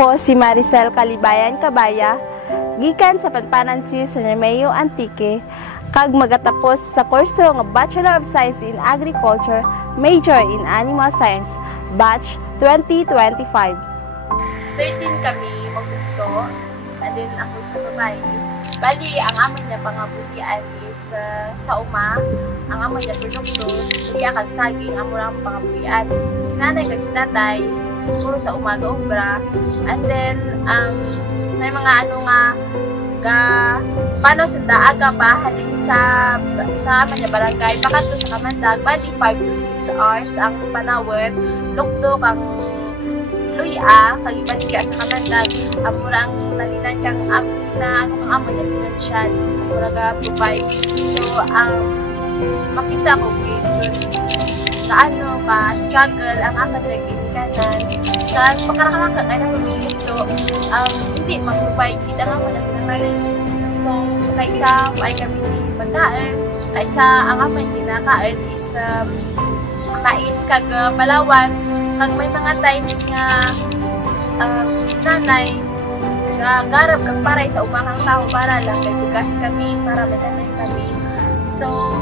Ako si Maricel Calibayan Cabaya, gikan sa Panpanansi sa Remeo Antique, kag magatapos sa kurso nga Bachelor of Science in Agriculture, major in Animal Science, batch 2025. 13 kami magpunto, and then ako sa babae. Bali, ang amon niya pangabutian is sa uma, ang amon niya produkto, kaya kag saging, amon ang pangabutian. Si nanay kag si tatay, puro sa umaga obra, and then, may mga ano nga, paano sa daaga pa, halin sa amin niya barangay, pakanto sa Kamandag, bali 5 to 6 hours ang panawid, luktok ang luya, kagibaniga sa Kamandag, amurang nalilan kang na ang amo niya financial, amuraga provide. So, makita ko kaano ka struggle ang akan naging kanan sa pagkarakalaka kaya naguluto, hindi mag-provide kita nga wala pinamarin. So, kaysa ay kami pagkaan, kaysa ang amay kinakain is mais kag Palawan, kag may mga times nga si nanay garap kag paray sa umakang tao para lang may bugas kami, para may nanay kami. So,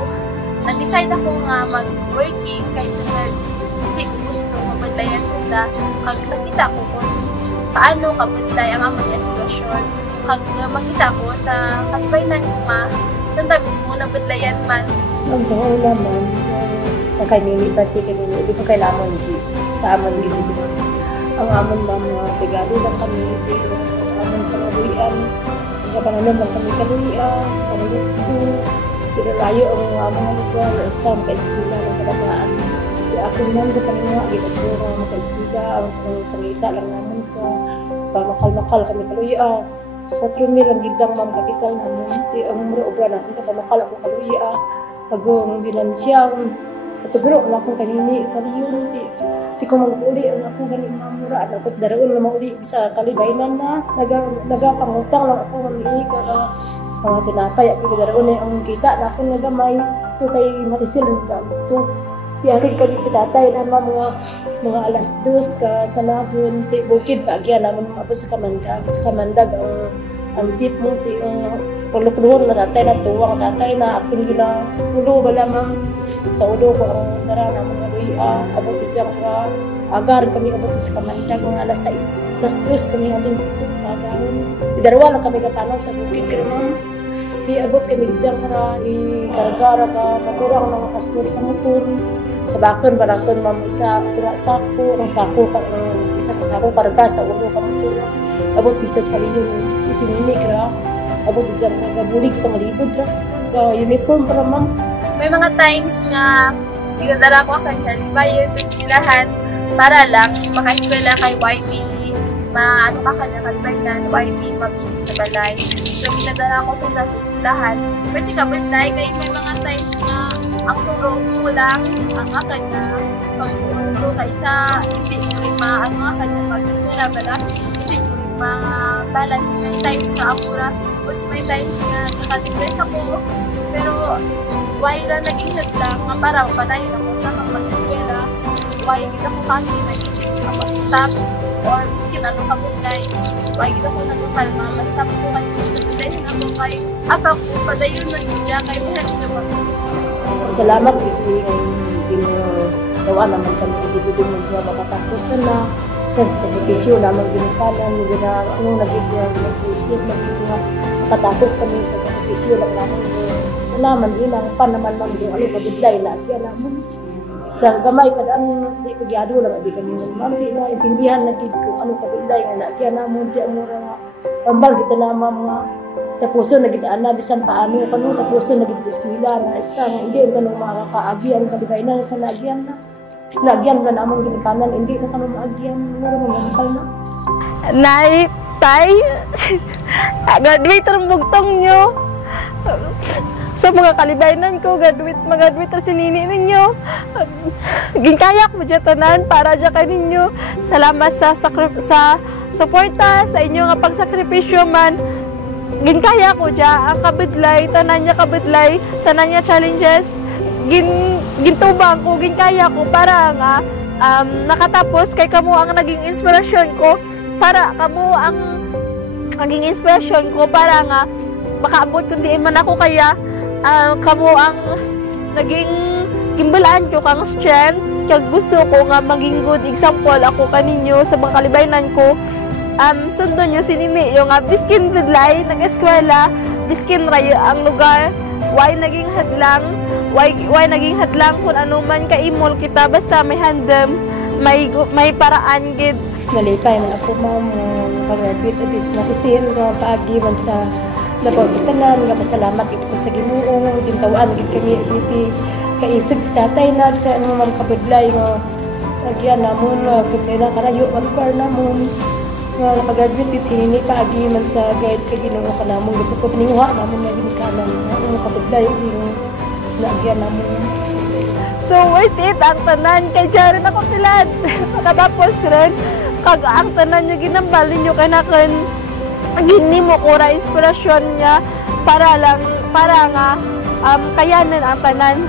nag-decide ako nga mag-working kahit hindi ko gusto mabadlayan sila. Kag nakita ko kung paano kabadlay ang amang sitwasyon. Kag makita ko sa kalibaynan ko nga, saan mismo nabadlayan man. Ang sa una man, nakainili pati kanini, hindi ko kailangan sa amon dito. Ang amon mga tigado lang kami, amon panabuhian, sa pananom lang kami kaluya, panuluto, tinalayo ang mga lugar, stamp ka eskwila ng kalagaan. Di ako man ko paninga, ginagura, maka-eskwila, ang pangita lang naman ko, pamakal-makal kami kaluya. 4,000 ang gindang mam kapital namin, di ang mura obra natin, pamakal ako kaluya, kagong binansyang, patuguro ang akong kanini sa liyon, di ko mag-uli ang akong galing mamura, at ako't daraon na mauli sa kalibaynan na, nagapangutang lang ako mamili ka mga tinapay, at daraon na yung kita na akong nagamay, ito kay Maricel, ito, tiyarig kami si tatay na mga alas 2 ka sa lagun, ti bukid, paagyan naman mabot sa Kamandag, ang jeep mo, ti pulukluhon na tatay na tuwang tatay na akong ginapulo, wala mang sa ulo ko ang dara na mga luya, abot diyang sa agar kami abot sa Kamandag, mga alas 6, alas 2 kami halin dito, pagahon. Ti darawa lang kami kapanaw sa bukid, kaya ti abot kami diyang sa ikaragara ka, magurang ng pastor sa motor, sa bakon, balakon, isa, sako, ang sako, isa ka sako, karga sa ulo ka motor, abot diyang sa liyon, sinini ka, abot diyang sa gabulig, pangalibod, uniform para ma'am. May mga times nga dinadala ko ang kalibayan sa eskwelahan para lang maka-eskwela kay YP, maano ka kanya kalibayan, YP, mabili sa balay. So, dinadala ko sa eskwelahan. Pwede ka banday kaya may mga times nga ang turo ko lang ang kanya pag-uulog ko kaysa hindi ko rin maano nga kanya pag-eskwela bala, hindi ko rin ma-balance. May times nga ako na, may times nga nakadepress ako, pero why na naging lang nga parang panayin ako sa pag-eskwela, why kita ko kasi nag-isip na mag-stop or miskin ano kabunlay, why kita ko nagpakalma, ma-stop ko kayo nagpapalay na ako kay apa ko, padayon na niya kay mahal na ba. Salamat ginawa naman kami ibibigin ng mga makatapos na sa sakripisyo naman ginikanan, nag-isip, makatapos kami sa sakripisyo lang naman naman ilang pa naman ano kabidlay na kaya naman sa gamay pa ang di pagyado lang di kami naman na intindihan na gid ko ano kabidlay na kaya naman di amura nga pambal kita naman mga tapuso na gid ana bisan paano kanu tapuso na gid eskwela na esta nga hindi ganung makakaagian kabidlay na sa nagyan na namang ginikanan hindi na kami maagyan mura man na Nay, tay, graduate ang bugtong nyo. Sa mga kalibaynan ko, mag-graduate si nini ninyo. Ginkayak mo dyan tanan para dyan kayo ninyo. Salamat sa suporta, sa inyo nga pagsakripisyo man. Ginkaya ko dyan, ang kabidlay, tanan niya challenges. Gintubang ko, ginkaya ko para nga nakatapos kay kamo ang naging inspirasyon ko. para kamo ang naging inspirasyon ko para nga makaabot kundi man ako kaya kamo ang naging gimbalaan ko kang strength kag gusto ko nga maging good example ako kaninyo sa mga kalibaynan ko. Sundon nyo sinini yung biskin bidlay nag-eskwela, biskin rayo ang lugar, why naging hadlang, why naging hadlang kung ano man kaimol kita basta may handem, may paraan gid. Nalipay man ako ma'am, pag-graduate abis na isil, paagi man sa labaw sa tanan, nga pasalamat ito ko sa Ginoo, gintawaan gid kami iti kaisig sa tatay na sa ano man kabudlay nga agyan namon kaya karayo man lugar namon nga nakagraduate din sinini paagi man sa guide kay Ginoo ka namon gusto ko pininguha namon nga ginikanan ang kabudlay yung nagyan namon. So worth it ang tanan kay Jaren ako tilad makatapos rin kag ang tanan nyo ginambal ninyo kanakan gini mo ko ra inspirasyon niya para nga kayanan ang tanan.